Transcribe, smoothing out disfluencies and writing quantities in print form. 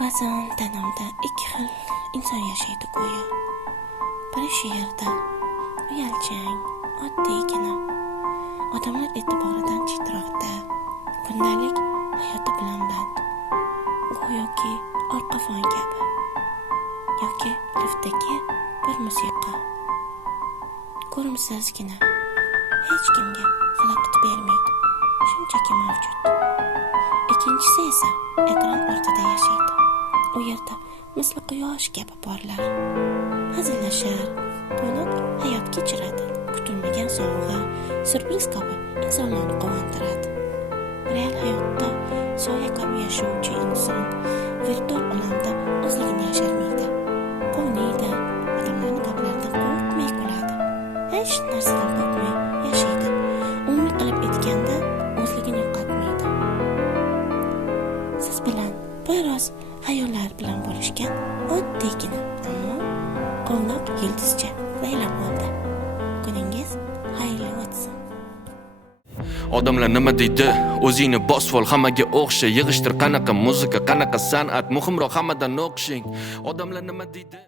Ba'zan tanamda ikki xil inson yashaydi go'yo. Biri shu yerda, uyalchang, oddiygina, odamlar e'tiboridan chetroqda, kundalik hayoti bilan band. Go'yoki orqa fon kabi yoki liftdagi bir musiqa. Ko'rimsizgina, hech kimga xalaqit bermaydi, shunchaki mavjud. Ikkinchisi esa ekran ortida yashaydi. U yerda misli quyosh kabi porlar, hazillashar, to'liq hayot kechiradi. Kutilmagan sovg'a, syurpriz kabi insonlarni quvontiradi. Real hayotda soya kabi yashovchi inson virtual olamda o'zligini yasharmaydi. Quvnaydi, odamlarni gaplaridan qo'rqmay kuladi. Hech narsadan qo'rqmay yashaydi. Umumiy qilib aytganda, o'zligini yo'qotmaydi. Siz bilan biroz xayollar bilan bo'lishgan oddiygina, ammo quvnoq yulduzcha Layla bo'ldi. Kuningiz xayrli o'tsin. Odamlar nima deydi? O'zingni bosvol, hammaga o'xsha, yig'ishtir qanaqa muzika, qanaqa san'at, muhimroq hammadan o'qishing. Odamlar nima deydi?